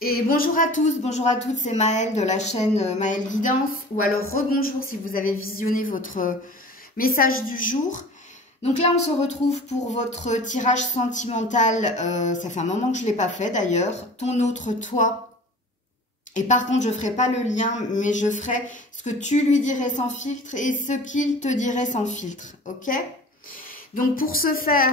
Et bonjour à tous, bonjour à toutes, c'est Maëlle de la chaîne Maëlle Guidance, ou alors rebonjour si vous avez visionné votre message du jour. Donc là, on se retrouve pour votre tirage sentimental, ça fait un moment que je ne l'ai pas fait d'ailleurs, ton autre toi. Et par contre, je ne ferai pas le lien, mais je ferai ce que tu lui dirais sans filtre et ce qu'il te dirait sans filtre, ok ? Donc pour ce faire,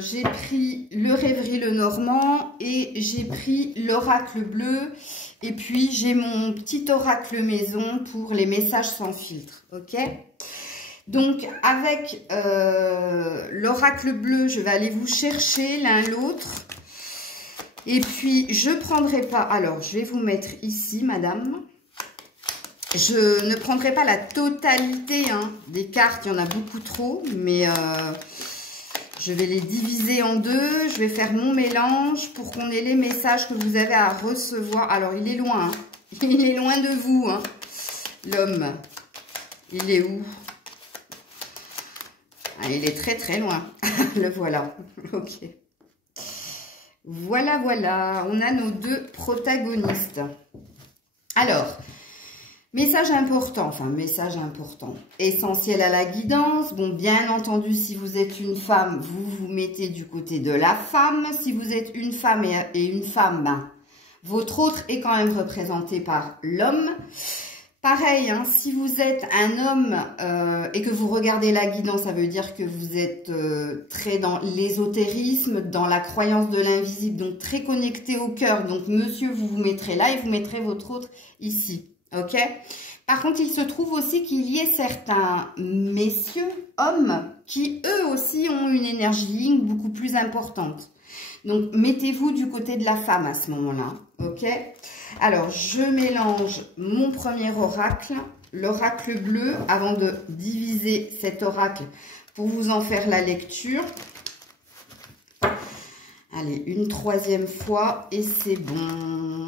j'ai pris le Rêverie Lenormand et j'ai pris l'oracle bleu. Et puis j'ai mon petit oracle maison pour les messages sans filtre, ok? Donc avec l'oracle bleu, je vais aller vous chercher l'un l'autre. Et puis je prendrai pas, alors je vais vous mettre ici madame. Je ne prendrai pas la totalité des cartes, il y en a beaucoup trop, mais je vais les diviser en deux. Je vais faire mon mélange pour qu'on ait les messages que vous avez à recevoir. Alors, il est loin, il est loin de vous, l'homme. Il est où? Ah, il est très très loin. Le voilà, ok. Voilà, voilà, on a nos deux protagonistes. Alors... message important, essentiel à la guidance. Bon, bien entendu, si vous êtes une femme, vous vous mettez du côté de la femme. Si vous êtes une femme et une femme, ben, votre autre est quand même représenté par l'homme. Pareil, si vous êtes un homme et que vous regardez la guidance, ça veut dire que vous êtes très dans l'ésotérisme, dans la croyance de l'invisible, donc très connecté au cœur. Donc, monsieur, vous vous mettrez là et vous mettrez votre autre ici. Ok. Par contre, il se trouve aussi qu'il y ait certains messieurs, hommes, qui eux aussi ont une énergie yin beaucoup plus importante. Donc, mettez-vous du côté de la femme à ce moment-là. Ok. Alors, je mélange mon premier oracle, l'oracle bleu, avant de diviser cet oracle pour vous en faire la lecture. Allez, une troisième fois et c'est bon.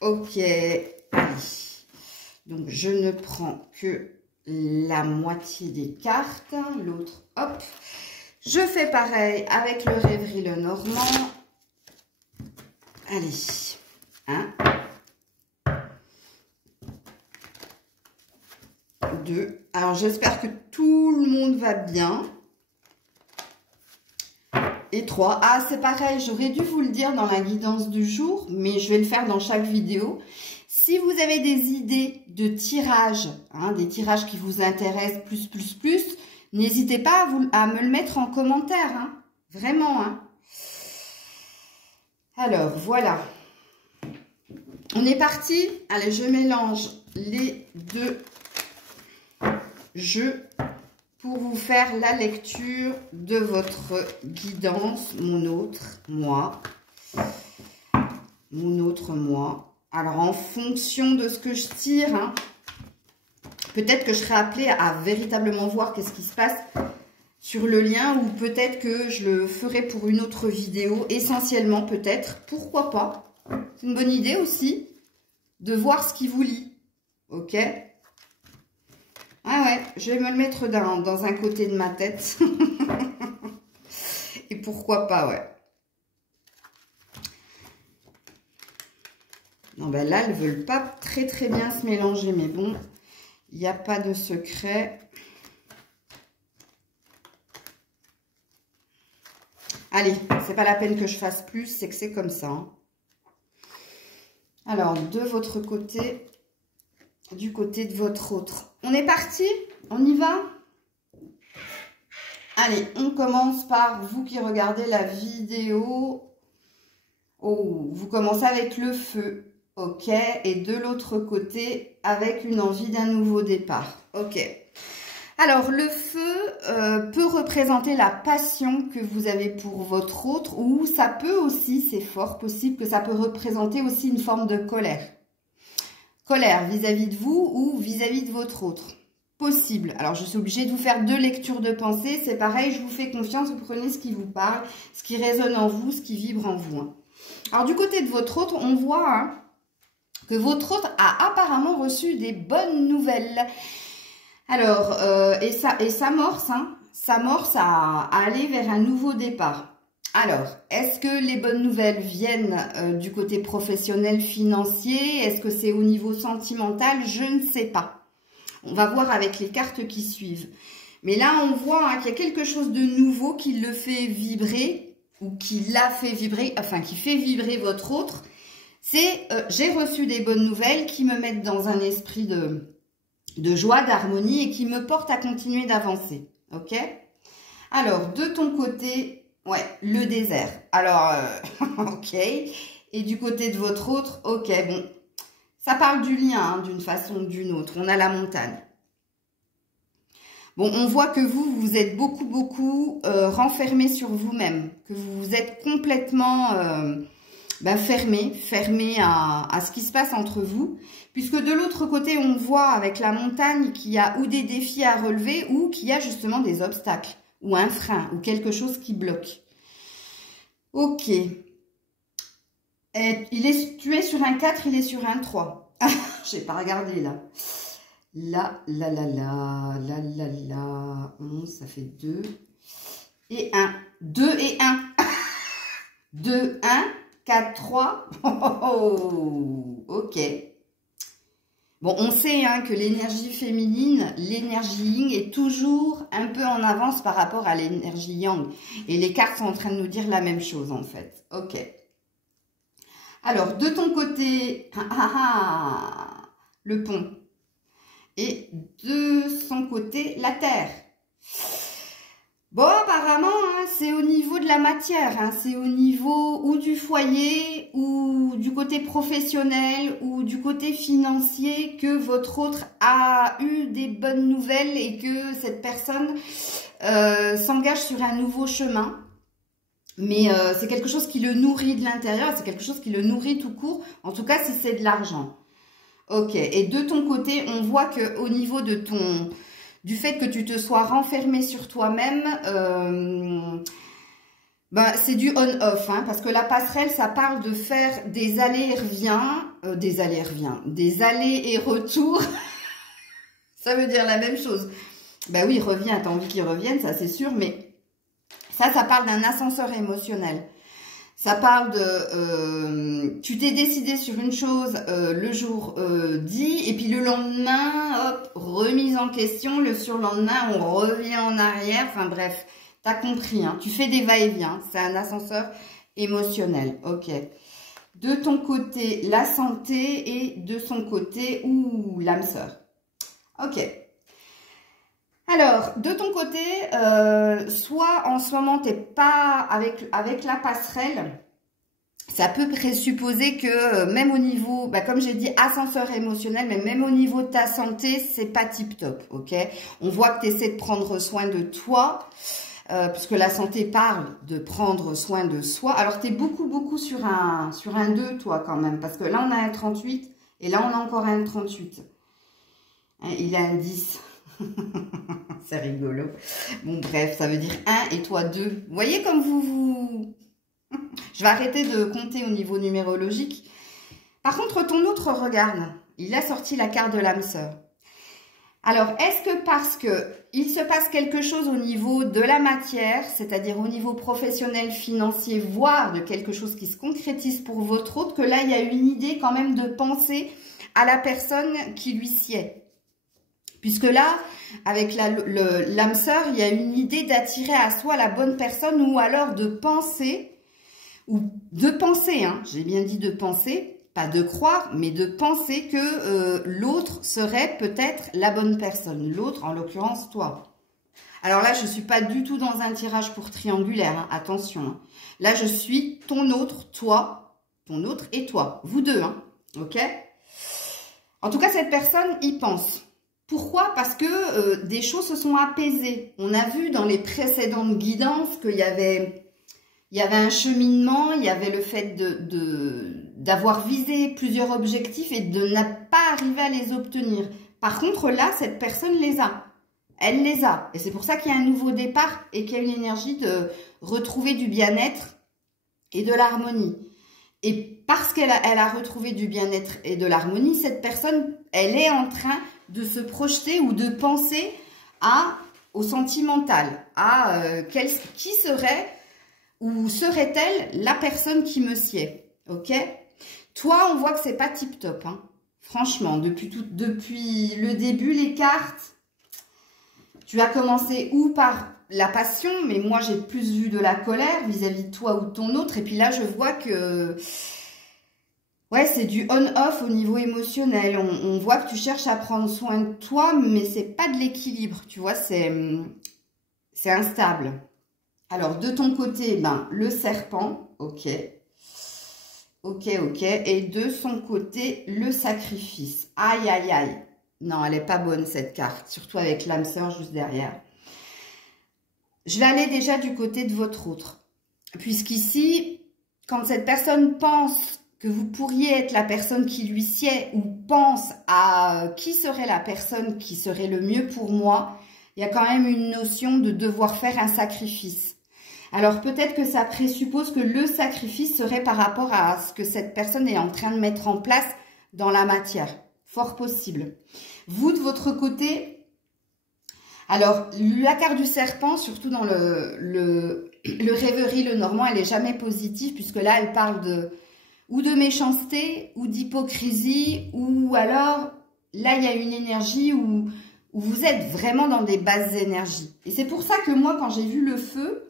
Ok. Allez. Donc, je ne prends que la moitié des cartes. L'autre, hop. Je fais pareil avec le Rêverie Lenormand. Allez. 1. 2. Alors, j'espère que tout le monde va bien. Et 3. Ah, c'est pareil. J'aurais dû vous le dire dans la guidance du jour, mais je vais le faire dans chaque vidéo. Si vous avez des idées de tirages, des tirages qui vous intéressent plus, n'hésitez pas à me le mettre en commentaire, vraiment. Alors, voilà. On est parti. Allez, je mélange les deux jeux pour vous faire la lecture de votre guidance, mon autre, moi. Mon autre, moi. Alors, en fonction de ce que je tire, peut-être que je serai appelée à véritablement voir qu'est-ce qui se passe sur le lien ou peut-être que je le ferai pour une autre vidéo. Essentiellement, peut-être, pourquoi pas. C'est une bonne idée aussi de voir ce qui vous lie. Ok? Ah ouais, je vais me le mettre dans un côté de ma tête. Et pourquoi pas, ouais. Non, ben là, elles ne veulent pas très bien se mélanger, mais bon, il n'y a pas de secret. Allez, c'est pas la peine que je fasse plus, c'est que c'est comme ça. Alors, de votre côté, du côté de votre autre. On est parti? On y va? Allez, on commence par vous qui regardez la vidéo. Oh, vous commencez avec le feu. Ok, et de l'autre côté, avec une envie d'un nouveau départ. Ok. Alors, le feu peut représenter la passion que vous avez pour votre autre, ou ça peut aussi, c'est fort possible que ça peut représenter aussi une forme de colère. Colère vis-à-vis de vous ou vis-à-vis de votre autre. Possible. Alors, je suis obligée de vous faire deux lectures de pensée. C'est pareil, je vous fais confiance, vous prenez ce qui vous parle, ce qui résonne en vous, ce qui vibre en vous. Alors, du côté de votre autre, on voit... que votre autre a apparemment reçu des bonnes nouvelles. Alors, et ça s'amorce à aller vers un nouveau départ. Alors, est-ce que les bonnes nouvelles viennent du côté professionnel, financier? Est-ce que c'est au niveau sentimental? Je ne sais pas. On va voir avec les cartes qui suivent. Mais là, on voit hein, qu'il y a quelque chose de nouveau qui le fait vibrer ou qui l'a fait vibrer, enfin qui fait vibrer votre autre. C'est j'ai reçu des bonnes nouvelles qui me mettent dans un esprit de joie, d'harmonie et qui me portent à continuer d'avancer. Ok? Alors, de ton côté, ouais, le désert. Alors, ok. Et du côté de votre autre, ok, bon. Ça parle du lien, hein, d'une façon ou d'une autre. On a la montagne. Bon, on voit que vous êtes beaucoup renfermé sur vous-même. Que vous êtes complètement fermé à ce qui se passe entre vous. Puisque de l'autre côté, on voit avec la montagne qu'il y a ou des défis à relever ou qu'il y a justement des obstacles. Ou un frein, ou quelque chose qui bloque. Ok. Tu es sur un 4, il est sur un 3. Je n'ai pas regardé là. Là, 11, ça fait 2. Et 1. 2 et 1. 2, 1, 4, 3. Ok. Bon, on sait hein, que l'énergie féminine, l'énergie yin est toujours un peu en avance par rapport à l'énergie yang. Et les cartes sont en train de nous dire la même chose en fait. Ok. Alors, de ton côté, le pont. Et de son côté, la terre. Bon, apparemment, hein, c'est au niveau de la matière, hein, c'est au niveau ou du foyer, ou du côté professionnel, ou du côté financier que votre autre a eu des bonnes nouvelles et que cette personne s'engage sur un nouveau chemin. Mais c'est quelque chose qui le nourrit de l'intérieur, c'est quelque chose qui le nourrit tout court, en tout cas si c'est de l'argent. Ok, et de ton côté, on voit qu'au niveau de du fait que tu te sois renfermé sur toi-même, c'est du on-off, hein, parce que la passerelle, ça parle de faire des allers et des allers et retours. Ça veut dire la même chose. Ben oui, reviens, t'as envie qu'il revienne, ça c'est sûr, mais ça parle d'un ascenseur émotionnel. Ça parle de, tu t'es décidé sur une chose le jour dit, et puis le lendemain, hop, remise en question, le surlendemain, on revient en arrière, enfin bref, t'as compris, hein, tu fais des va-et-vient, c'est un ascenseur émotionnel, ok. De ton côté, la santé, et de son côté, l'âme sœur. Ok. Alors, de ton côté, soit en ce moment, t'es pas avec la passerelle, ça peut présupposer que même au niveau, comme j'ai dit, ascenseur émotionnel, mais même au niveau de ta santé, c'est pas tip top, ok? On voit que tu essaies de prendre soin de toi, puisque la santé parle de prendre soin de soi. Alors, tu es beaucoup sur un 2, toi, quand même, parce que là, on a un 38, et là, on a encore un 38. Hein, il a un 10. C'est rigolo. Bon, bref, ça veut dire 1 et toi 2. Vous voyez comme vous... Je vais arrêter de compter au niveau numérologique. Par contre, ton autre, regarde, il a sorti la carte de l'âme sœur. Alors, est-ce que parce que il se passe quelque chose au niveau de la matière, c'est-à-dire au niveau professionnel, financier, voire de quelque chose qui se concrétise pour votre autre, que là, il y a une idée quand même de penser à la personne qui lui sied? Puisque là, avec l'âme sœur, il y a une idée d'attirer à soi la bonne personne ou alors de penser, hein, j'ai bien dit de penser, pas de croire, mais de penser que l'autre serait peut-être la bonne personne. L'autre, en l'occurrence, toi. Alors là, je ne suis pas du tout dans un tirage pour triangulaire, hein, attention. Hein. Là, je suis ton autre, toi, ton autre et toi. Vous deux, hein, ok? En tout cas, cette personne y pense. Pourquoi? Parce que des choses se sont apaisées. On a vu dans les précédentes guidances qu'il y avait un cheminement, il y avait le fait d'avoir visé plusieurs objectifs et de ne pas arriver à les obtenir. Par contre, là, cette personne les a. Elle les a. Et c'est pour ça qu'il y a un nouveau départ et qu'il y a une énergie de retrouver du bien-être et de l'harmonie. Et parce qu'elle a retrouvé du bien-être et de l'harmonie, cette personne, elle est en train de se projeter ou de penser au sentimental, qui serait ou serait-elle la personne qui me sied? Ok? Toi, on voit que c'est pas tip top, hein. Franchement, depuis le début, les cartes, tu as commencé ou par la passion, mais moi j'ai plus vu de la colère vis-à-vis de toi ou de ton autre. Et puis là, je vois que ouais, c'est du on-off au niveau émotionnel. On voit que tu cherches à prendre soin de toi, mais c'est pas de l'équilibre, tu vois, c'est instable. Alors, de ton côté, ben, le serpent, ok. Ok, ok. Et de son côté, le sacrifice. Aïe, aïe, aïe. Non, elle n'est pas bonne, cette carte. Surtout avec l'âme sœur juste derrière. Je vais aller déjà du côté de votre autre. Puisqu'ici, quand cette personne pense que vous pourriez être la personne qui lui sied ou pense à qui serait la personne qui serait le mieux pour moi, il y a quand même une notion de devoir faire un sacrifice. Alors peut-être que ça présuppose que le sacrifice serait par rapport à ce que cette personne est en train de mettre en place dans la matière. Fort possible. Vous, de votre côté, alors la carte du serpent, surtout dans le rêverie, le normand, elle n'est jamais positive puisque là, elle parle ou de méchanceté, ou d'hypocrisie, ou alors, là, il y a une énergie où vous êtes vraiment dans des basses énergies. Et c'est pour ça que moi, quand j'ai vu le feu,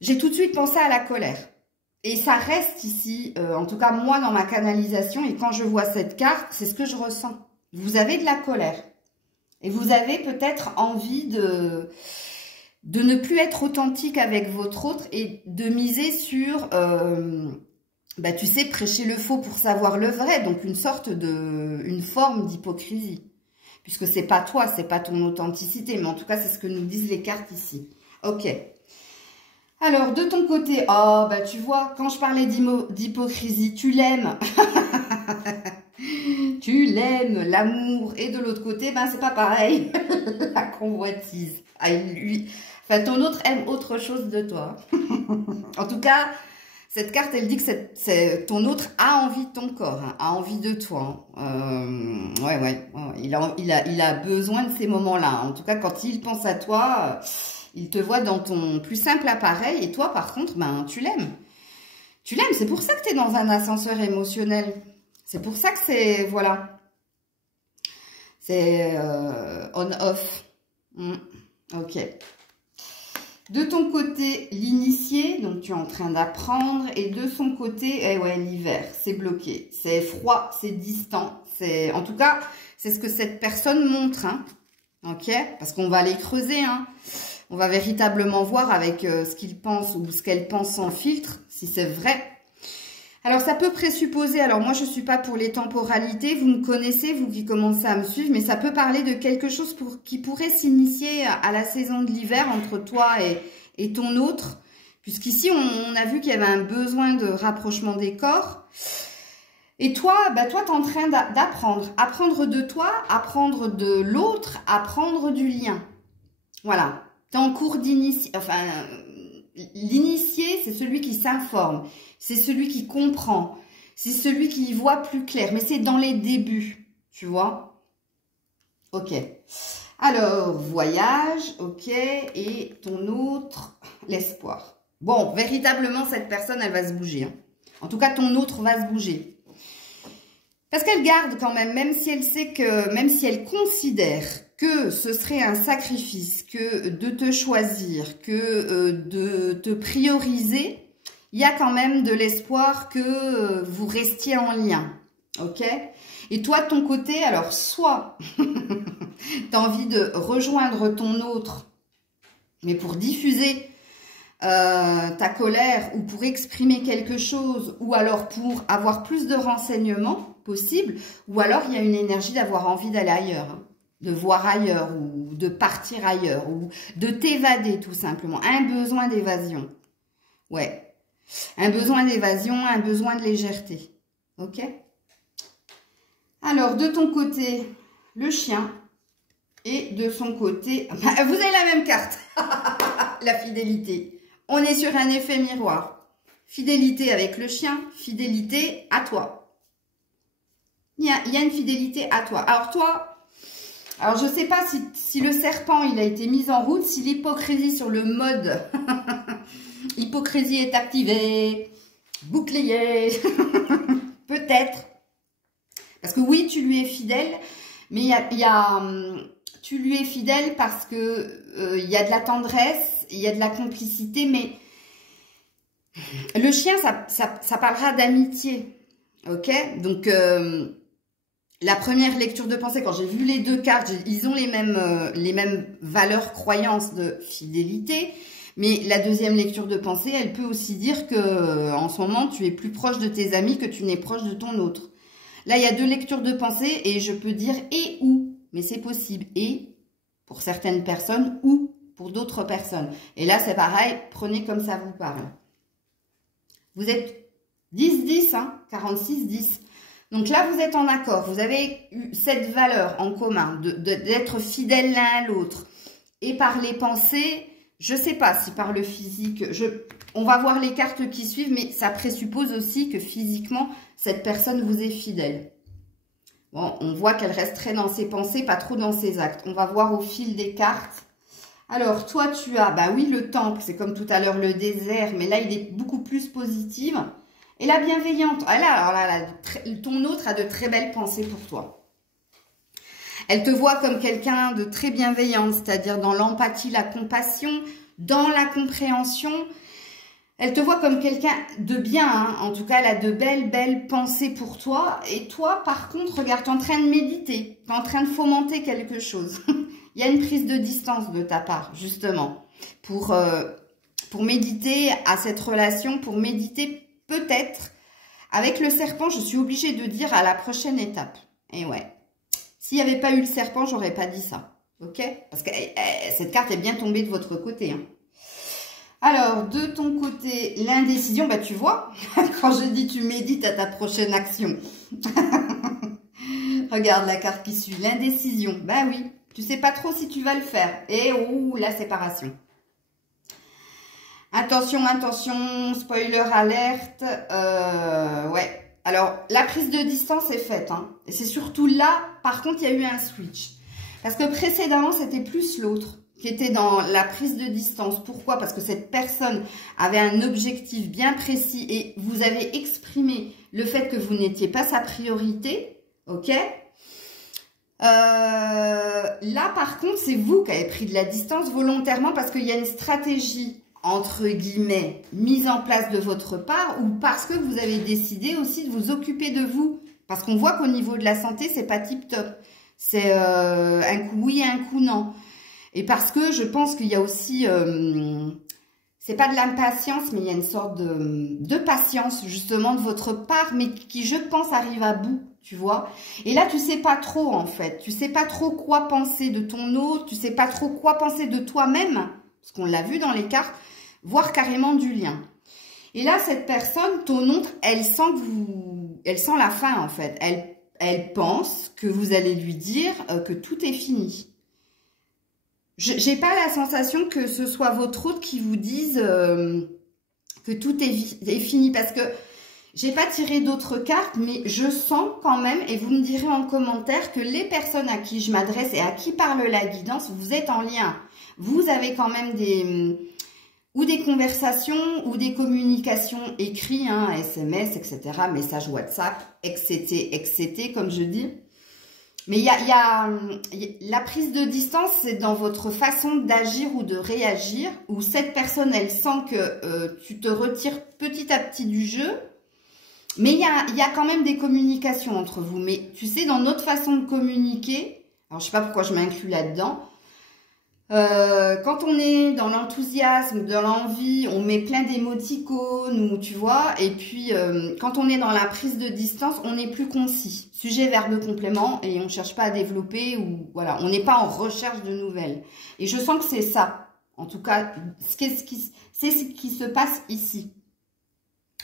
j'ai tout de suite pensé à la colère. Et ça reste ici, en tout cas moi dans ma canalisation, et quand je vois cette carte, c'est ce que je ressens. Vous avez de la colère. Et vous avez peut-être envie de ne plus être authentique avec votre autre et de miser sur, bah, tu sais, prêcher le faux pour savoir le vrai. Donc une forme d'hypocrisie. Puisque c'est pas toi, c'est pas ton authenticité. Mais en tout cas, c'est ce que nous disent les cartes ici. Ok. Alors, de ton côté, oh, bah tu vois, quand je parlais d'hypocrisie, tu l'aimes. Tu l'aimes, l'amour. Et de l'autre côté, ben c'est pas pareil. La convoitise. Ah, enfin, ton autre aime autre chose de toi. En tout cas, cette carte, elle dit que ton autre a envie de ton corps, hein, a envie de toi. Hein. Ouais. Il a besoin de ces moments-là. En tout cas, quand il pense à toi... il te voit dans ton plus simple appareil et toi, par contre, ben, tu l'aimes. Tu l'aimes, c'est pour ça que tu es dans un ascenseur émotionnel. C'est pour ça que c'est, voilà. C'est on-off. Ok. De ton côté, l'initié, donc tu es en train d'apprendre. Et de son côté, eh ouais, l'hiver, c'est bloqué. C'est froid, c'est distant. En tout cas, c'est ce que cette personne montre. Hein. Ok, parce qu'on va aller creuser, hein. On va véritablement voir avec ce qu'il pense ou ce qu'elle pense sans filtre, si c'est vrai. Alors, ça peut présupposer, alors moi, je ne suis pas pour les temporalités, vous me connaissez, vous qui commencez à me suivre, mais ça peut parler de quelque chose qui pourrait s'initier à la saison de l'hiver entre toi et ton autre, puisqu'ici, on a vu qu'il y avait un besoin de rapprochement des corps. Et toi, bah toi, tu es en train d'apprendre. Apprendre de toi, apprendre de l'autre, apprendre du lien. Voilà. Tu es en cours d'initié. Enfin, l'initié, c'est celui qui s'informe. C'est celui qui comprend. C'est celui qui y voit plus clair. Mais c'est dans les débuts, tu vois. Ok. Alors, voyage, ok. Et ton autre, l'espoir. Bon, véritablement, cette personne, elle va se bouger. Hein. En tout cas, ton autre va se bouger. Parce qu'elle garde quand même si elle sait que, même si elle considère que ce serait un sacrifice, que de te choisir, que de te prioriser, il y a quand même de l'espoir que vous restiez en lien, ok? Et toi, de ton côté, alors soit tu as envie de rejoindre ton autre, mais pour diffuser ta colère ou pour exprimer quelque chose, ou alors pour avoir plus de renseignements possibles, ou alors il y a une énergie d'avoir envie d'aller ailleurs, hein, de voir ailleurs, ou de partir ailleurs, ou de t'évader tout simplement. Un besoin d'évasion. Ouais. Un besoin d'évasion, un besoin de légèreté. Ok? Alors, de ton côté, le chien. Et de son côté, vous avez la même carte. La fidélité. On est sur un effet miroir. Fidélité avec le chien, fidélité à toi. Il y a une fidélité à toi. Alors toi, je ne sais pas si le serpent il a été mis en route, si l'hypocrisie sur le mode Hypocrisie est activée. Bouclier. Peut-être. Parce que oui, tu lui es fidèle, mais tu lui es fidèle parce que il y a de la tendresse, il y a de la complicité, mais le chien, ça parlera d'amitié. Ok? Donc, la première lecture de pensée, quand j'ai vu les deux cartes, ils ont les mêmes valeurs, croyances de fidélité. Mais la deuxième lecture de pensée, elle peut aussi dire que en ce moment, tu es plus proche de tes amis que tu n'es proche de ton autre. Là, il y a deux lectures de pensée et je peux dire et ou, mais c'est possible. Et pour certaines personnes ou pour d'autres personnes. Et là, c'est pareil, prenez comme ça vous parle. Vous êtes 10-10, hein, 46-10. Donc là, vous êtes en accord. Vous avez eu cette valeur en commun d'être fidèles l'un à l'autre. Et par les pensées, je ne sais pas si par le physique, on va voir les cartes qui suivent, mais ça présuppose aussi que physiquement, cette personne vous est fidèle. Bon, on voit qu'elle reste très dans ses pensées, pas trop dans ses actes. On va voir au fil des cartes. Alors, toi, tu as, bah oui, le temple, c'est comme tout à l'heure le désert, mais là, il est beaucoup plus positif. Et la bienveillante, alors là, ton autre a de très belles pensées pour toi. Elle te voit comme quelqu'un de très bienveillant, c'est-à-dire dans l'empathie, la compassion, dans la compréhension. Elle te voit comme quelqu'un de bien, hein. En tout cas, elle a de belles pensées pour toi. Et toi, par contre, regarde, tu es en train de méditer, tu es en train de fomenter quelque chose. Il y a une prise de distance de ta part, justement, pour méditer à cette relation, pour méditer peut-être avec le serpent. Je suis obligée de dire à la prochaine étape. Et ouais. S'il n'y avait pas eu le serpent, j'aurais pas dit ça. Ok? Parce que cette carte est bien tombée de votre côté. Hein. Alors, de ton côté, l'indécision, bah tu vois, quand je dis tu médites à ta prochaine action. Regarde la carte qui suit, l'indécision. Bah oui, tu sais pas trop si tu vas le faire. Et ouh, la séparation. Attention, attention, spoiler alerte. Ouais. Alors, la prise de distance est faite. Hein. Et c'est surtout là, par contre, il y a eu un switch. Parce que précédemment, c'était plus l'autre qui était dans la prise de distance. Pourquoi? Parce que cette personne avait un objectif bien précis et vous avez exprimé le fait que vous n'étiez pas sa priorité. Ok? Là, par contre, c'est vous qui avez pris de la distance volontairement parce qu'il y a une stratégie entre guillemets, mise en place de votre part ou parce que vous avez décidé aussi de vous occuper de vous. Parce qu'on voit qu'au niveau de la santé, c'est pas tip top. C'est un coup oui, un coup non. Et parce que je pense qu'il y a aussi, c'est pas de l'impatience, mais il y a une sorte de patience justement de votre part, mais qui je pense arrive à bout, tu vois. Et là, tu sais pas trop en fait. Tu sais pas trop quoi penser de ton autre, tu sais pas trop quoi penser de toi-même, parce qu'on l'a vu dans les cartes, voire carrément du lien. Et là, cette personne, ton autre, elle sent la fin en fait. Elle pense que vous allez lui dire que tout est fini. J'ai pas la sensation que ce soit votre autre qui vous dise que tout est fini parce que j'ai pas tiré d'autres cartes, mais je sens quand même, et vous me direz en commentaire, que les personnes à qui je m'adresse et à qui parle la guidance, vous êtes en lien. Vous avez quand même des conversations ou des communications écrites, hein, SMS, etc., messages WhatsApp, etc., comme je dis. Mais il y a la prise de distance, c'est dans votre façon d'agir ou de réagir, où cette personne, elle sent que tu te retires petit à petit du jeu. Mais il y a quand même des communications entre vous. Mais tu sais, dans notre façon de communiquer, alors je sais pas pourquoi je m'inclus là-dedans, quand on est dans l'enthousiasme, dans l'envie, on met plein d'émoticônes, tu vois, et puis quand on est dans la prise de distance, on est plus concis. Sujet, verbe, complément, et on ne cherche pas à développer, ou voilà, on n'est pas en recherche de nouvelles. Et je sens que c'est ça, en tout cas, c'est ce qui se passe ici.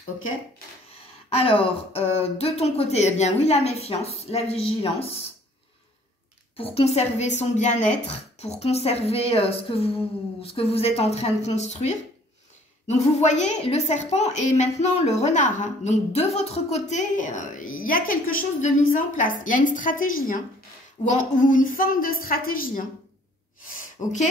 Ok? Alors, de ton côté, eh bien oui, la méfiance, la vigilance, pour conserver son bien-être, pour conserver ce que vous êtes en train de construire. Donc, vous voyez, le serpent et maintenant le renard. Hein. Donc, de votre côté, il y a quelque chose de mis en place. Il y a une stratégie, hein, ou une forme de stratégie. Hein. Ok?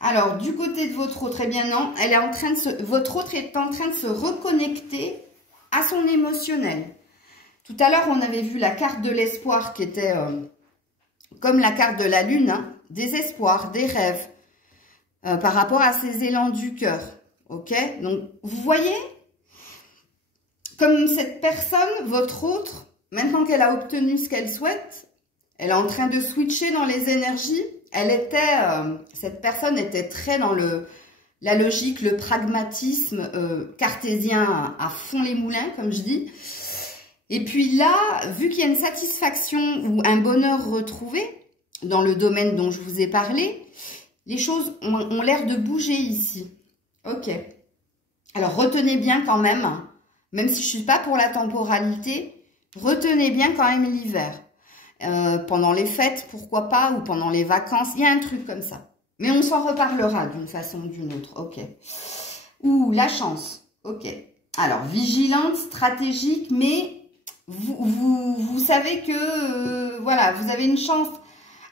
Alors, du côté de votre autre, eh bien non, elle est en train de votre autre est en train de se reconnecter à son émotionnel. Tout à l'heure, on avait vu la carte de l'espoir qui était comme la carte de la lune, hein, des espoirs, des rêves, par rapport à ces élans du cœur. Ok? Donc, vous voyez, comme cette personne, votre autre, maintenant qu'elle a obtenu ce qu'elle souhaite, elle est en train de switcher dans les énergies. Cette personne était très dans la logique, le pragmatisme cartésien à fond les moulins, comme je dis. Et puis là, vu qu'il y a une satisfaction ou un bonheur retrouvé dans le domaine dont je vous ai parlé, les choses ont l'air de bouger ici. Ok. Alors retenez bien quand même si je ne suis pas pour la temporalité, retenez bien quand même l'hiver. Pendant les fêtes, pourquoi pas, ou pendant les vacances, il y a un truc comme ça. Mais on s'en reparlera d'une façon ou d'une autre, ok. Ou la chance, ok. Alors, vigilante, stratégique, mais vous savez que, voilà, vous avez une chance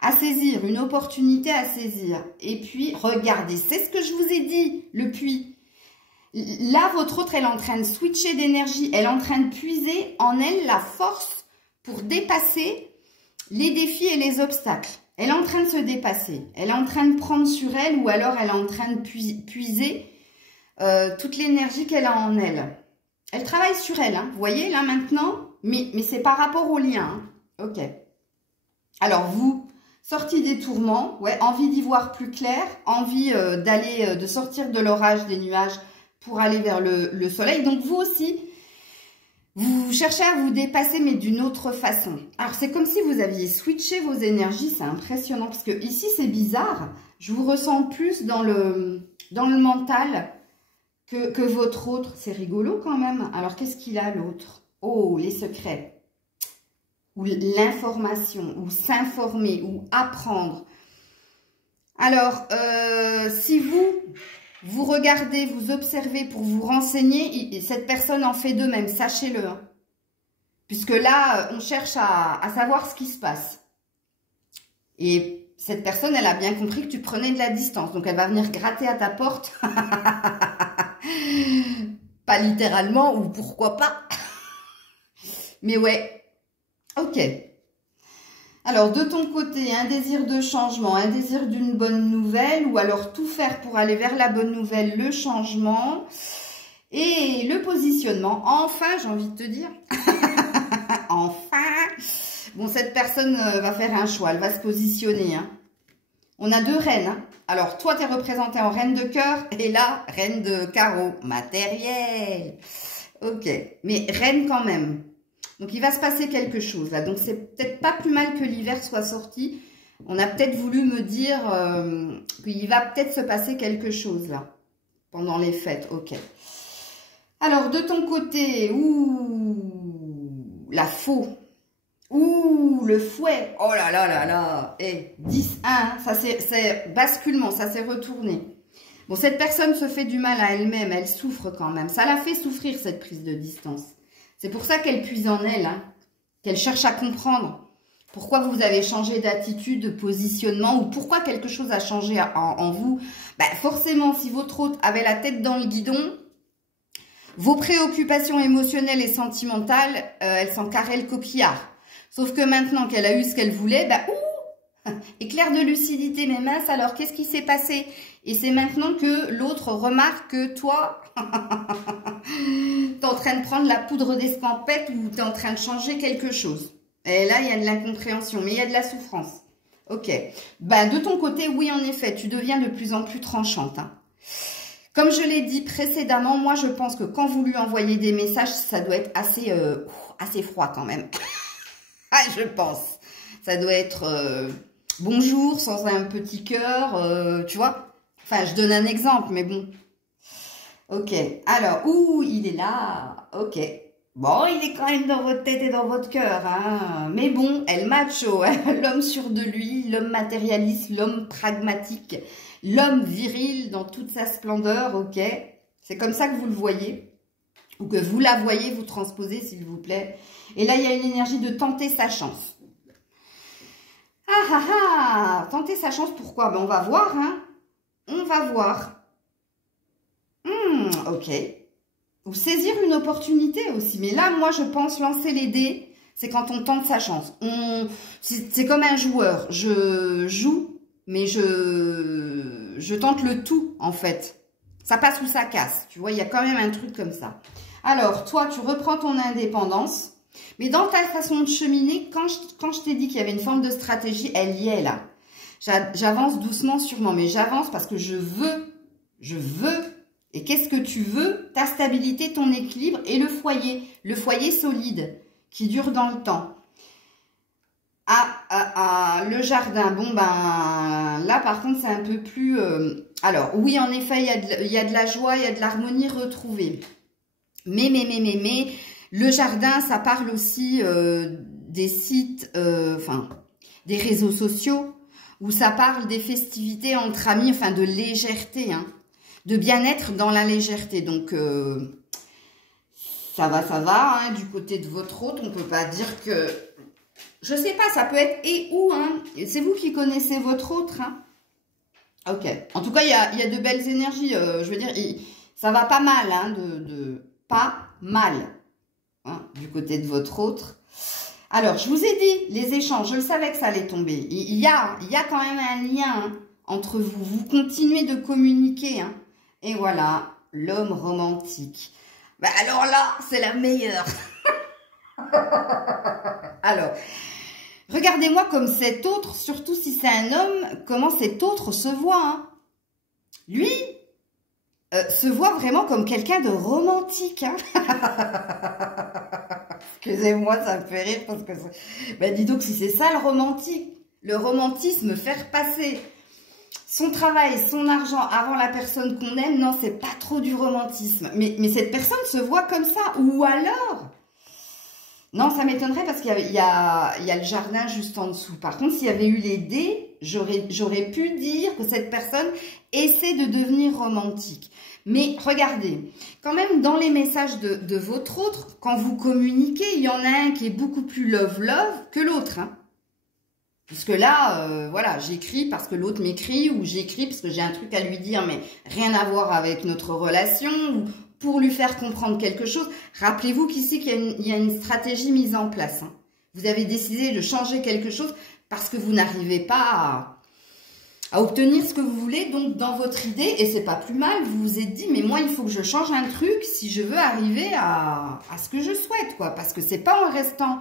à saisir, une opportunité à saisir. Et puis, regardez, c'est ce que je vous ai dit, le puits. Là, votre autre, elle est en train de switcher d'énergie, elle est en train de puiser en elle la force pour dépasser les défis et les obstacles. Elle est en train de se dépasser. Elle est en train de prendre sur elle ou alors elle est en train de puiser toute l'énergie qu'elle a en elle. Elle travaille sur elle, hein, vous voyez, là maintenant, mais c'est par rapport au lien. Hein. Ok. Alors vous, sortie des tourments, ouais, envie d'y voir plus clair, envie de sortir de l'orage, des nuages pour aller vers le soleil. Donc vous aussi, vous cherchez à vous dépasser, mais d'une autre façon. Alors, c'est comme si vous aviez switché vos énergies. C'est impressionnant, parce que ici, c'est bizarre. Je vous ressens plus dans le mental que votre autre. C'est rigolo quand même. Alors, qu'est-ce qu'il a, l'autre? Oh, les secrets. Ou l'information, ou s'informer, ou apprendre. Alors, si vous regardez, vous observez pour vous renseigner, cette personne en fait de même, sachez-le. Hein. Puisque là, on cherche à savoir ce qui se passe. Et cette personne, elle a bien compris que tu prenais de la distance. Donc, elle va venir gratter à ta porte. Pas littéralement, ou pourquoi pas. Mais ouais, ok. Alors, de ton côté, un désir de changement, un désir d'une bonne nouvelle, ou alors tout faire pour aller vers la bonne nouvelle, le changement, et le positionnement. Enfin, j'ai envie de te dire, enfin, bon, cette personne va faire un choix, elle va se positionner. Hein. On a deux reines. Hein. Alors, toi, tu es représentée en reine de cœur, et là, reine de carreau, matériel. Ok, mais reine quand même. Donc, il va se passer quelque chose, là. Donc, c'est peut-être pas plus mal que l'hiver soit sorti. On a peut-être voulu me dire qu'il va peut-être se passer quelque chose, là, pendant les fêtes. Ok. Alors, de ton côté, la faux. Le fouet. Oh là là là là. Et 10-1, ça c'est basculement, ça s'est retourné. Bon, cette personne se fait du mal à elle-même, elle souffre quand même. Ça la fait souffrir, cette prise de distance. C'est pour ça qu'elle puise en elle, hein, qu'elle cherche à comprendre pourquoi vous avez changé d'attitude, de positionnement, ou pourquoi quelque chose a changé en vous. Ben, forcément, si votre hôte avait la tête dans le guidon, vos préoccupations émotionnelles et sentimentales, elles s'en carraient le coquillard. Sauf que maintenant qu'elle a eu ce qu'elle voulait, ben, éclair de lucidité, mais mince, alors qu'est-ce qui s'est passé? Et c'est maintenant que l'autre remarque que toi, t'es en train de prendre la poudre d'escampette ou t'es en train de changer quelque chose. Et là, il y a de l'incompréhension, mais il y a de la souffrance. Ok. Ben, de ton côté, oui, en effet, tu deviens de plus en plus tranchante. Hein. Comme je l'ai dit précédemment, moi, je pense que quand vous lui envoyez des messages, ça doit être assez froid quand même. Ah, je pense. Ça doit être bonjour sans un petit cœur, tu vois. Enfin, je donne un exemple, mais bon. Ok. Alors, il est là. Ok. Bon, il est quand même dans votre tête et dans votre cœur. Hein. Mais bon, elle macho. Hein. L'homme sûr de lui, l'homme matérialiste, l'homme pragmatique, l'homme viril dans toute sa splendeur. Ok. C'est comme ça que vous le voyez. Ou que vous la voyez, vous transposez, s'il vous plaît. Et là, il y a une énergie de tenter sa chance. Tenter sa chance, pourquoi? Ben, on va voir, hein. on va voir. Ok. Ou saisir une opportunité aussi. Mais là, moi, je pense lancer les dés, c'est quand on tente sa chance. C'est comme un joueur. Je joue, mais je tente le tout, en fait. Ça passe ou ça casse. Tu vois, il y a quand même un truc comme ça. Alors, toi, tu reprends ton indépendance. Mais dans ta façon de cheminer, quand je t'ai dit qu'il y avait une forme de stratégie, elle y est là. J'avance doucement, sûrement. Mais j'avance parce que je veux. Et qu'est-ce que tu veux? Ta stabilité, ton équilibre et le foyer solide qui dure dans le temps. Le jardin, bon ben là par contre c'est un peu plus... alors oui en effet il y a de la joie, il y a de l'harmonie retrouvée. Mais, le jardin ça parle aussi des sites, enfin des réseaux sociaux où ça parle des festivités entre amis, enfin de légèreté, hein. De bien-être dans la légèreté. Donc, ça va, hein, du côté de votre hôte. On ne peut pas dire que... Je sais pas, ça peut être et ou, hein. C'est vous qui connaissez votre hôte, hein. Ok. En tout cas, il y a de belles énergies. Je veux dire, ça va pas mal, hein, pas mal, hein, du côté de votre hôte. Alors, je vous ai dit, les échanges, je le savais que ça allait tomber. Il y a quand même un lien, hein, entre vous. Vous continuez de communiquer, hein. Et voilà, l'homme romantique. Ben alors là, c'est la meilleure. Alors, regardez-moi comme cet autre, surtout si c'est un homme, comment cet autre se voit. Hein. Lui, se voit vraiment comme quelqu'un de romantique. Hein. Excusez-moi, ça me fait rire parce que... Ben dis donc, si c'est ça le romantisme, faire passer... son travail, son argent avant la personne qu'on aime, non, c'est pas trop du romantisme. Mais cette personne se voit comme ça. Ou alors... Non, ça m'étonnerait parce qu'il y a le jardin juste en dessous. Par contre, s'il y avait eu les dés, j'aurais pu dire que cette personne essaie de devenir romantique. Mais regardez, quand même dans les messages de votre autre, quand vous communiquez, il y en a un qui est beaucoup plus love que l'autre, hein. Puisque là, voilà, j'écris parce que l'autre m'écrit, ou j'écris parce que j'ai un truc à lui dire, mais rien à voir avec notre relation, ou pour lui faire comprendre quelque chose. Rappelez-vous qu'ici, qu'il y a une stratégie mise en place. Hein. Vous avez décidé de changer quelque chose parce que vous n'arrivez pas à obtenir ce que vous voulez, donc dans votre idée, et c'est pas plus mal, vous vous êtes dit, mais moi, il faut que je change un truc si je veux arriver à ce que je souhaite, quoi. Parce que c'est pas en restant...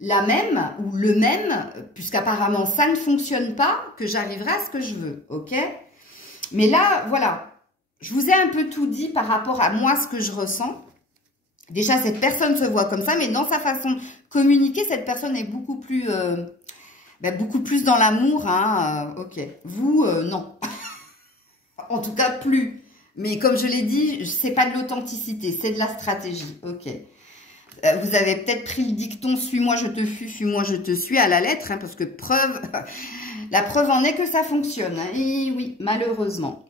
la même ou le même, puisqu'apparemment ça ne fonctionne pas, que j'arriverai à ce que je veux, ok? Mais là, voilà, je vous ai un peu tout dit par rapport à moi, ce que je ressens. Déjà, cette personne se voit comme ça, mais dans sa façon de communiquer, cette personne est beaucoup plus dans l'amour, hein, ok. Vous, non. En tout cas, plus. Mais comme je l'ai dit, c'est pas de l'authenticité, c'est de la stratégie, ok. Vous avez peut-être pris le dicton « suis-moi, je te fuis, fuis-moi, je te suis » à la lettre, hein, parce que la preuve en est que ça fonctionne. Hein, et oui, malheureusement.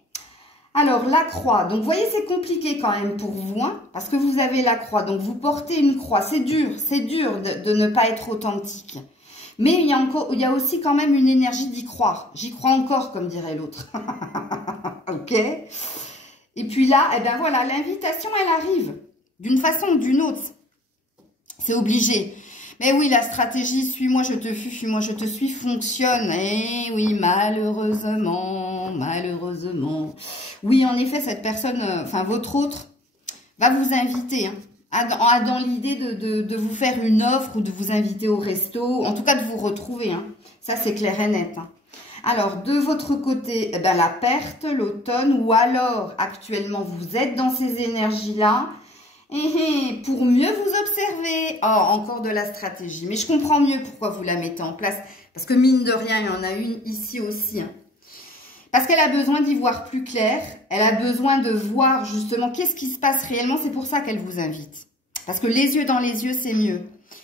Alors, la croix. Donc, vous voyez, c'est compliqué quand même pour vous, hein, parce que vous avez la croix. Donc, vous portez une croix. C'est dur de ne pas être authentique. Mais il y a aussi quand même une énergie d'y croire. J'y crois encore, comme dirait l'autre. Ok. Et puis là, eh ben voilà, l'invitation, elle arrive d'une façon ou d'une autre. C'est obligé. Mais oui, la stratégie « suis-moi, je te fuis, fuis-moi, je te suis » fonctionne. Eh oui, malheureusement. Oui, en effet, cette personne, enfin votre autre, va vous inviter, hein, dans l'idée de vous faire une offre ou de vous inviter au resto, en tout cas de vous retrouver. Hein. Ça, c'est clair et net. Hein. Alors, de votre côté, eh ben, la perte, l'automne, ou alors, actuellement, vous êtes dans ces énergies-là. Pour mieux vous observer. Oh, encore de la stratégie. Mais je comprends mieux pourquoi vous la mettez en place. Parce que mine de rien, il y en a une ici aussi. Hein. Parce qu'elle a besoin d'y voir plus clair. Elle a besoin de voir justement qu'est-ce qui se passe réellement. C'est pour ça qu'elle vous invite. Parce que les yeux dans les yeux, c'est mieux.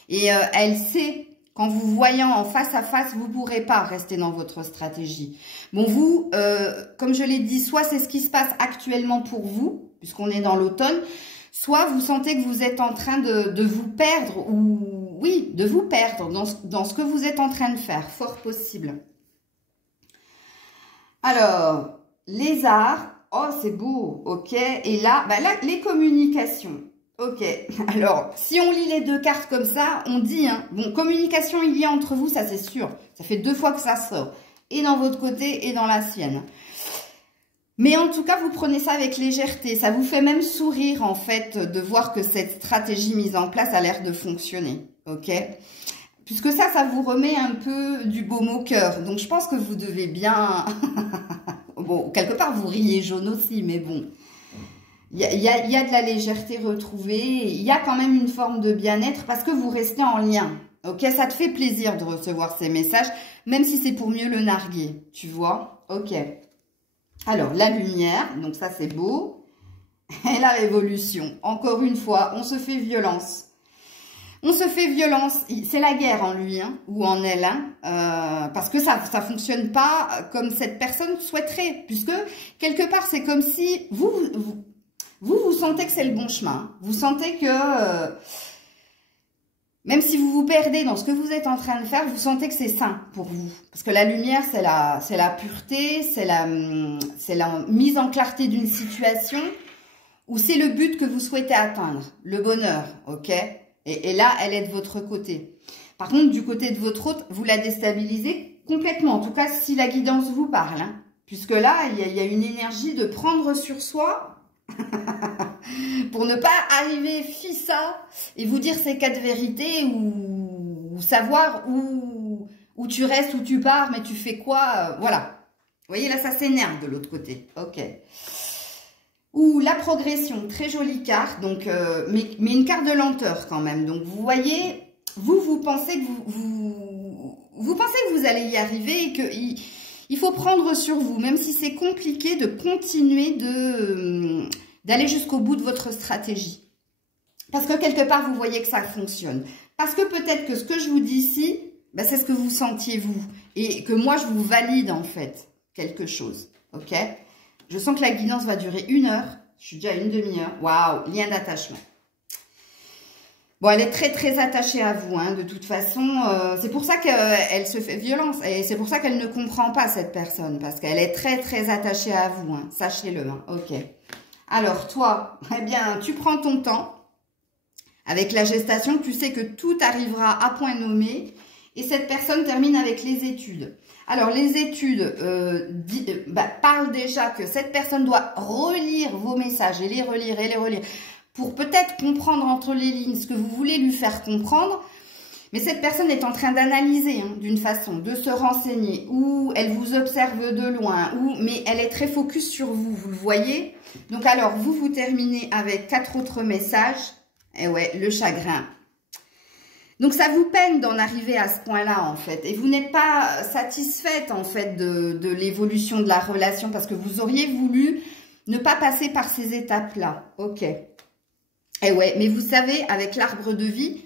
Et elle sait qu'en vous voyant en face à face, vous ne pourrez pas rester dans votre stratégie. Bon, vous, comme je l'ai dit, soit c'est ce qui se passe actuellement pour vous, puisqu'on est dans l'automne, soit vous sentez que vous êtes en train de vous perdre, ou oui, de vous perdre dans ce que vous êtes en train de faire, fort possible. Alors, Lézard. Oh, c'est beau. Ok. Et là, bah là, les communications. Ok. Alors, si on lit les deux cartes comme ça, on dit, hein, bon, communication il y a entre vous, ça c'est sûr. Ça fait 2 fois que ça sort. Et dans votre côté et dans la sienne. Mais en tout cas, vous prenez ça avec légèreté. Ça vous fait même sourire, en fait, de voir que cette stratégie mise en place a l'air de fonctionner. Ok? Puisque ça vous remet un peu du baume au cœur. Donc, je pense que vous devez bien... Bon, quelque part, vous riez jaune aussi, mais bon. Il y a de la légèreté retrouvée. Il y a quand même une forme de bien-être parce que vous restez en lien. Ok? Ça te fait plaisir de recevoir ces messages, même si c'est pour mieux le narguer. Tu vois? Ok. Alors, la lumière. Donc, ça, c'est beau. Et la révolution. Encore une fois, on se fait violence. On se fait violence, c'est la guerre en lui, hein, ou en elle, hein, parce que ça fonctionne pas comme cette personne souhaiterait, puisque quelque part c'est comme si vous sentez que c'est le bon chemin, vous sentez que même si vous vous perdez dans ce que vous êtes en train de faire, vous sentez que c'est sain pour vous, parce que la lumière c'est la pureté, c'est la mise en clarté d'une situation, où c'est le but que vous souhaitez atteindre, le bonheur, ok? Et là, elle est de votre côté. Par contre, du côté de votre hôte, vous la déstabilisez complètement. En tout cas, si la guidance vous parle. Hein. Puisque là, il y a une énergie de prendre sur soi pour ne pas arriver fissa et vous dire ces 4 vérités ou savoir où tu restes, où tu pars, mais tu fais quoi. Voilà. Vous voyez, là, ça s'énerve de l'autre côté. Ok. Ou la progression, très jolie carte, donc, mais une carte de lenteur quand même. Donc vous voyez, vous pensez que vous pensez que vous allez y arriver et qu'il faut prendre sur vous, même si c'est compliqué, de continuer d'aller jusqu'au bout de votre stratégie. Parce que quelque part, vous voyez que ça fonctionne. Parce que peut-être que ce que je vous dis ici, ben, c'est ce que vous sentiez vous. Et que moi, je vous valide en fait quelque chose. Ok ? Je sens que la guidance va durer 1 heure. Je suis déjà à 1 demi-heure. Waouh, lien d'attachement. Bon, elle est très, très attachée à vous. Hein, de toute façon, c'est pour ça qu'elle se fait violence. Et c'est pour ça qu'elle ne comprend pas cette personne. Parce qu'elle est très, très attachée à vous. Hein, sachez-le. Hein, ok. Alors, toi, eh bien, tu prends ton temps. Avec la gestation, tu sais que tout arrivera à point nommé. Et cette personne termine avec les études. Alors, les études parlent déjà que cette personne doit relire vos messages et les relire pour peut-être comprendre entre les lignes ce que vous voulez lui faire comprendre. Mais cette personne est en train d'analyser hein, d'une façon, de se renseigner, ou elle vous observe de loin, mais elle est très focus sur vous, vous le voyez. Donc, alors, vous terminez avec 4 autres messages. Et ouais, le chagrin. Donc, ça vous peine d'en arriver à ce point-là, en fait. Et vous n'êtes pas satisfaite, en fait, de l'évolution de la relation parce que vous auriez voulu ne pas passer par ces étapes-là. Ok. Et ouais, mais vous savez, avec l'arbre de vie,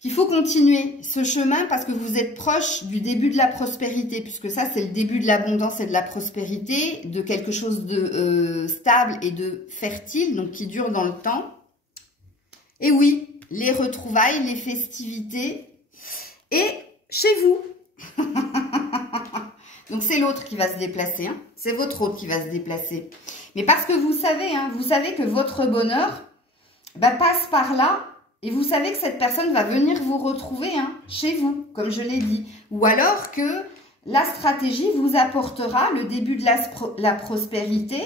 qu'il faut continuer ce chemin parce que vous êtes proche du début de la prospérité, puisque ça, c'est le début de l'abondance et de la prospérité, de quelque chose de stable et de fertile, donc qui dure dans le temps. Et oui, les retrouvailles, les festivités, et chez vous. Donc, c'est l'autre qui va se déplacer. Hein. C'est votre autre qui va se déplacer. Mais parce que vous savez, hein, vous savez que votre bonheur passe par là. Et vous savez que cette personne va venir vous retrouver hein, chez vous, comme je l'ai dit. Ou alors que la stratégie vous apportera le début de la prospérité,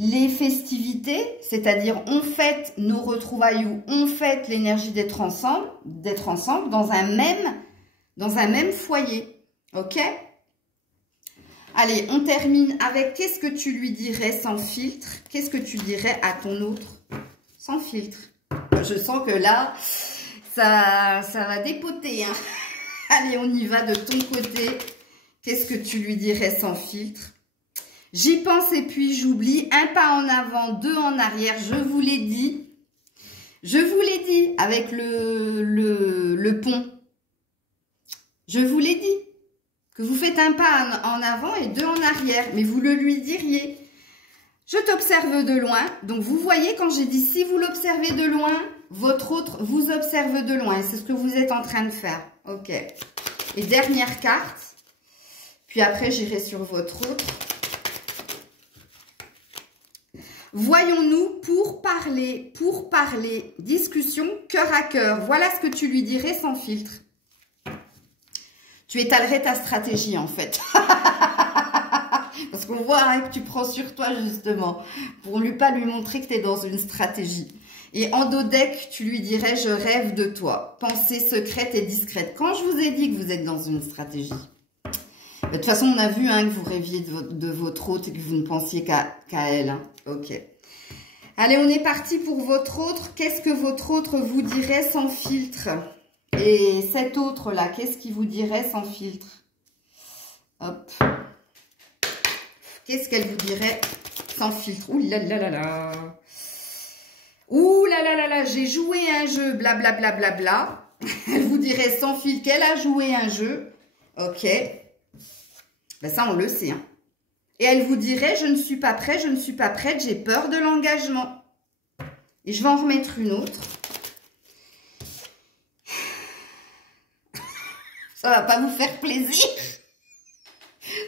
les festivités, c'est-à-dire on fête nos retrouvailles ou on fête l'énergie d'être ensemble dans un même foyer. Ok? Allez, on termine avec qu'est-ce que tu lui dirais sans filtre? Qu'est-ce que tu dirais à ton autre sans filtre? Je sens que là, ça va dépoter. Hein. Allez, on y va de ton côté. Qu'est-ce que tu lui dirais sans filtre? J'y pense et puis j'oublie. 1 pas en avant, 2 en arrière. Je vous l'ai dit. Je vous l'ai dit avec le pont. Je vous l'ai dit. Que vous faites 1 pas en avant et 2 en arrière. Mais vous le lui diriez. Je t'observe de loin. Donc, vous voyez quand j'ai dit si vous l'observez de loin, votre autre vous observe de loin. C'est ce que vous êtes en train de faire. Ok. Et dernière carte. Puis après, j'irai sur votre autre. Voyons-nous pour parler, discussion, cœur à cœur. Voilà ce que tu lui dirais sans filtre. Tu étalerais ta stratégie en fait. Parce qu'on voit hein, que tu prends sur toi justement. Pour ne pas lui montrer que tu es dans une stratégie. Et en dos deck, tu lui dirais, je rêve de toi. Pensée secrète et discrète. Quand je vous ai dit que vous êtes dans une stratégie. De toute façon, on a vu hein, que vous rêviez de votre hôte et que vous ne pensiez qu'à elle. Hein. Ok. Allez, on est parti pour votre autre. Qu'est-ce que votre autre vous dirait sans filtre? Et cet autre-là, qu'est-ce qu'il vous dirait sans filtre? Hop. Qu'est-ce qu'elle vous dirait sans filtre? Ouh là là là là. Ouh là là là là, j'ai joué un jeu, blablabla. Bla, bla, bla. Elle vous dirait sans filtre qu'elle a joué un jeu. Ok. Ben ça, on le sait. Hein. Et elle vous dirait, je ne suis pas prête, je ne suis pas prête, j'ai peur de l'engagement. Et je vais en remettre une autre. Ça va pas vous faire plaisir.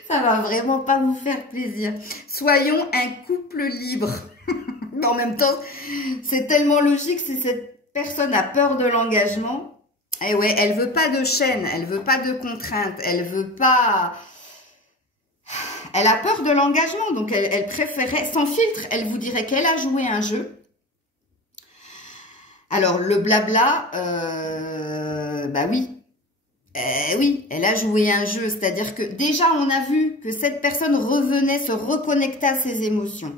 Ça va vraiment pas vous faire plaisir. Soyons un couple libre. Mais en même temps, c'est tellement logique si cette personne a peur de l'engagement. Et ouais, elle veut pas de chaîne, elle veut pas de contraintes, elle veut pas... Elle a peur de l'engagement, donc elle préférait, sans filtre, elle vous dirait qu'elle a joué un jeu. Alors, le blabla, bah oui. Oui, elle a joué un jeu, c'est-à-dire que déjà on a vu que cette personne revenait, se reconnecter à ses émotions.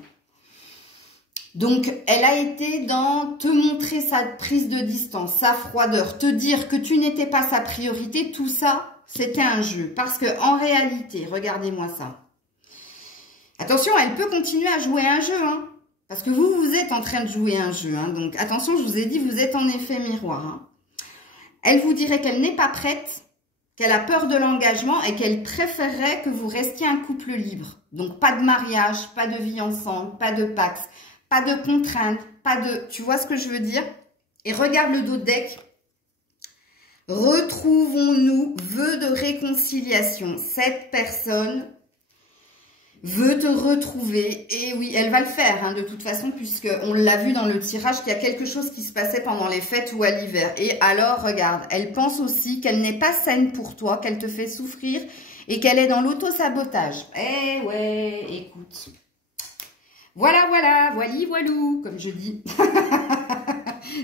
Donc elle a été dans te montrer sa prise de distance, sa froideur, te dire que tu n'étais pas sa priorité, tout ça c'était un jeu. Parce que en réalité, regardez-moi ça. Attention, elle peut continuer à jouer un jeu, hein, parce que vous êtes en train de jouer un jeu. Hein, donc attention, je vous ai dit, vous êtes en effet miroir. Hein. Elle vous dirait qu'elle n'est pas prête, qu'elle a peur de l'engagement et qu'elle préférerait que vous restiez un couple libre. Donc, pas de mariage, pas de vie ensemble, pas de pax, pas de contraintes, pas de... Tu vois ce que je veux dire? Et regarde le dos de deck. Retrouvons-nous, vœu de réconciliation. Cette personne veut te retrouver. Et oui, elle va le faire hein, de toute façon, puisqu'on l'a vu dans le tirage qu'il y a quelque chose qui se passait pendant les fêtes ou à l'hiver. Et alors, regarde, elle pense aussi qu'elle n'est pas saine pour toi, qu'elle te fait souffrir et qu'elle est dans l'auto-sabotage. Eh ouais, écoute. Voilà, voilà, voili, voilou, comme je dis.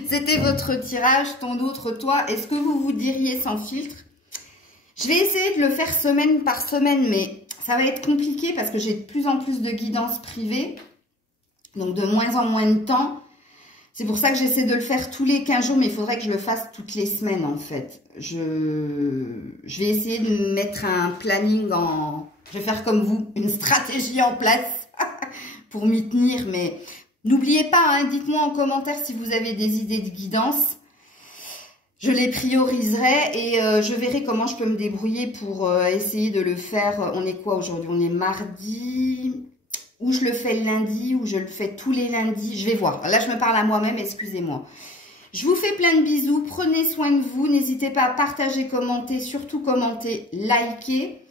C'était votre tirage, ton autre toi. Est-ce que vous vous diriez sans filtre? Je vais essayer de le faire semaine par semaine, mais... ça va être compliqué parce que j'ai de plus en plus de guidance privée, donc de moins en moins de temps. C'est pour ça que j'essaie de le faire tous les 15 jours, mais il faudrait que je le fasse toutes les semaines en fait. Je vais essayer de mettre un planning en... Je vais faire comme vous, une stratégie en place pour m'y tenir. Mais n'oubliez pas, hein, dites-moi en commentaire si vous avez des idées de guidance. Je les prioriserai et je verrai comment je peux me débrouiller pour essayer de le faire. On est quoi aujourd'hui? On est mardi. Ou je le fais le lundi, ou je le fais tous les lundis. Je vais voir. Là, je me parle à moi-même, excusez-moi. Je vous fais plein de bisous. Prenez soin de vous. N'hésitez pas à partager, commenter, surtout commenter, liker.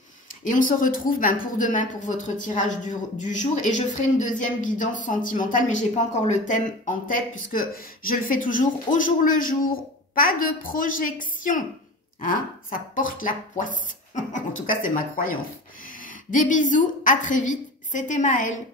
Et on se retrouve pour demain pour votre tirage du jour. Et je ferai une deuxième guidance sentimentale, mais je n'ai pas encore le thème en tête puisque je le fais toujours au jour le jour. Pas de projection, hein, ça porte la poisse. En tout cas, c'est ma croyance. Des bisous, à très vite. C'était Maëlle.